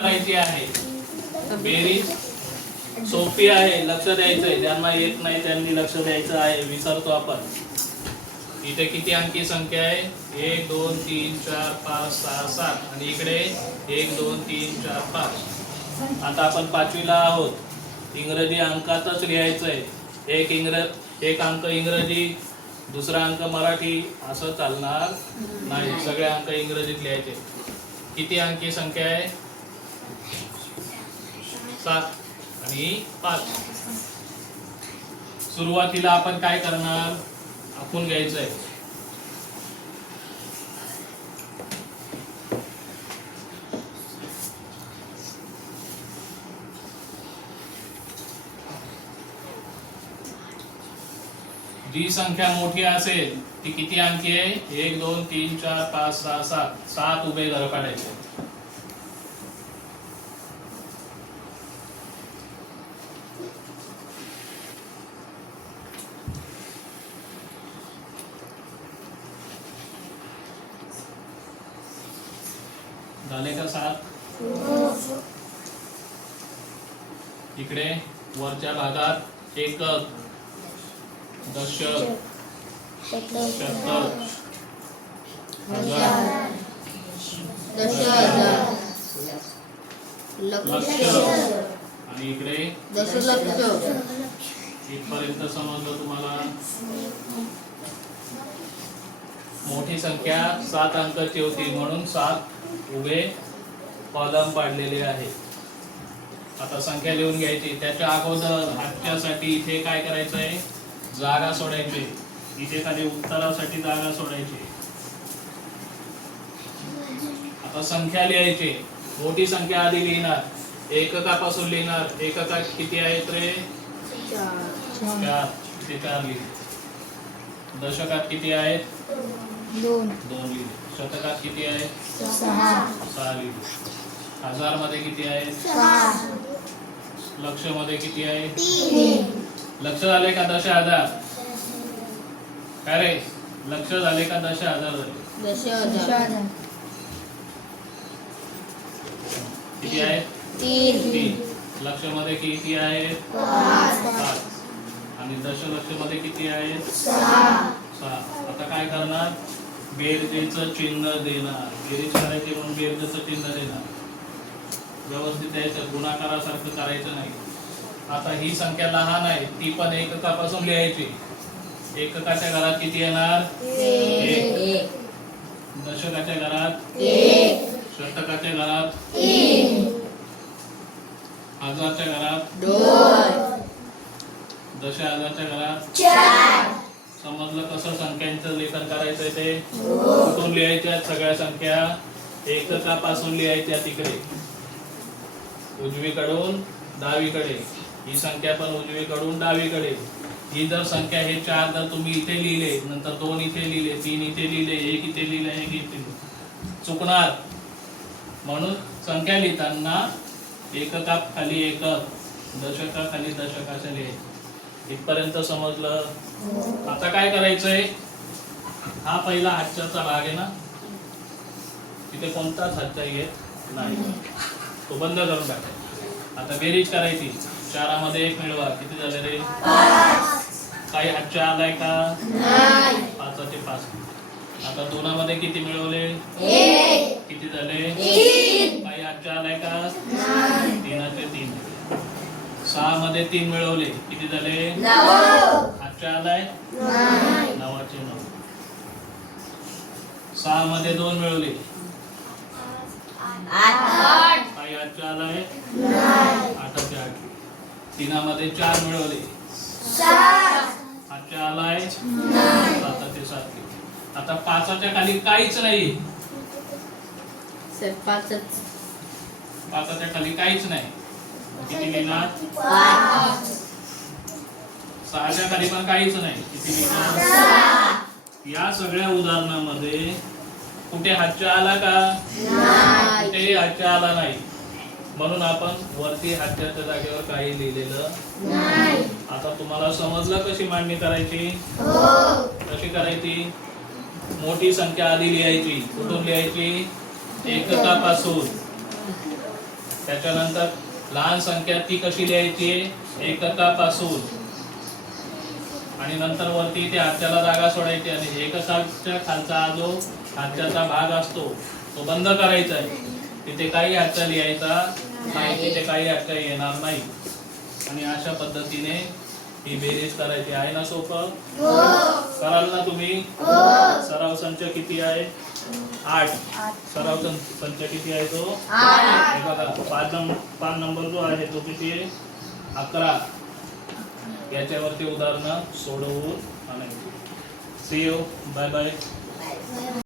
करायची आहे. बेरीज सोपी आहे, लक्ष द्यायचंय. ज्यांना येत नाही त्यांनी लक्ष द्यायचं आहे. विसरतो आपण. इथे किती अंकी संख्या आहे? 1 2 3 4 5 6 7 आणि इकडे 1 2 3 4 5. आता आपण 5वी ला आहोत. इंग्रजी अंकातच लिहायचंय. एक अंक इंग्रजी, दुसरा अंक मराठी असं चालणार नाही. सगळे अंक इंग्रजीत लिहायचे. किती अंकी संख्या आहे? 7 आणि 5. सुरुवातीला आपण काय करणार? आखून घ्यायचंय. जी संख्या मोठी असेल ती किती अंकी आहे? 1 2 3 4 5 6 7. 7 उभे घर काढायचे. झाले का 7? इकडे वरच्या भागात एकक, दशक, शतक, हजार, लक्ष आणि इकडे दशलक्ष. इथपर्यंत समजलं तुम्हाला? मोठी संख्या 7 अंकाची होती म्हणून 7 उभे कॉलम पाडलेले आहे. आता संख्या लिहून घ्यायची. त्याच्या अगोदर हातच्यासाठी इथे काय करायचं आहे? जागा सोडायची. इथे खाली उत्तरासाठी जागा सोडायची. आता संख्या लिहायची. मोठी संख्या आधी लिहिणार, एककापासून लिहिणार. एककात किती आहेत रे? 4. इथे 4 लिहिले. दशकात किती आहेत? 2 लिहिले. शतकात किती आहेत? 6 लिहिले. हजार मध्ये किती आहेत? 6. लक्ष मध्ये किती आहे? 3. लक्ष झाले का 10,000? काय रे, लक्ष झाले का 10,000 झाले? 10,000. किती आहेत? 3. लक्ष मध्ये किती आहेत? 5. आणि दशलक्ष मध्ये किती आहेत? 6. आता काय करणार? बेरजेचं चिन्ह देणार. बेरीज करायची म्हणून बेरजेचं चिन्ह देणार. व्यवस्थित द्यायचं, गुणाकारासारखं करायचं नाही. आता ही संख्या लहान आहे, ती पण एककापासून लिहायची. एककाच्या घरात किती येणार? 1. दशकाच्या घरात 1. शतकाच्या घरात 3. हजारच्या घरात 2. 10,000च्या घरात 4. समजलं कसं संख्यांचं लेखन करायचं ते? कुठून लिहायच्या? सगळ्या संख्या एककापासून लिहायच्या. तिकडे उजवीकडून डावीकडे. ही संख्या पण उजवीकडून डावीकडे. ही जर संख्या हे 4 जर तुम्ही इथे लिहिले, नंतर 2 इथे लिहिले, 3 इथे लिहिले, 1 इथे लिहिले, 1 इथे चुकणार. म्हणून संख्या लिहिताना एकका खाली एकक, दशका खाली दशकाच्या लिहायचं. इथपर्यंत समजलं? आता काय करायचंय? हा पहिला हातच्याचा भाग आहे ना, तिथे कोणताच हातचा येत नाही, तो बंद करून टाकायचा. आता बेरीज करायची. 4 मध्ये 1 मिळवा. किती झाले रे? 5. काही हातच्या आलाय का? नाही. 5चे 5. आता 2 मध्ये किती मिळवले? 1. किती झाले? 3. काही हातच्या आलाय का? नाही. 3चे 3. 6 मध्ये 3 मिळवले. किती झाले? 9. हातच्या आलाय? नाही. 9चे 9. 6 मध्ये 2 मिळवले. 8. काही हातच्या आलाय? नाही. 8चे 8. 3 मध्ये 4 मिळवले. 7. हातच्या आलाय? नाही. 7चे 7. आता 5च्या खाली काहीच नाही. 5च्या खाली काहीच नाही. किती लिहिणार? 5. 6च्या खाली पण काहीच नाही. किती लिहिणार? या सगळ्या उदाहरणामध्ये कुठे हातच्या आला का? नाही. कुठेही हातच्या आला नाही. म्हणून आपण वरती हातच्या जागेवर काही लिहिलेलं नाही. आता तुम्हाला समजलं कशी मांडणी करायची? कशी करायची? मोठी संख्या आधी लिहायची. कुठून लिहायची? एककापासून. त्याच्यानंतर लहान संख्या ती कशी लिहायची, एककापासून, आणि नंतर वरती ते हाताला जागा सोडायची आणि एककाच्या खालचा हा जो हाताचा भाग असतो तो बंद करायचा आहे. तिथे काही हातचा लिहायचा नाही, तिथे काही हातचा येणार नाही. आणि अशा पद्धतीने ही बेरीज करायची आहे ना. सोपं कराल ना तुम्ही. सराव संच किती आहे, 8. सराव संच किती आहे तो 8. हे बघा 5 नंबर जो आहे तो किती आहे, 11. याच्यावरती उदाहरणं सोडवून आणायची. See you, bye bye.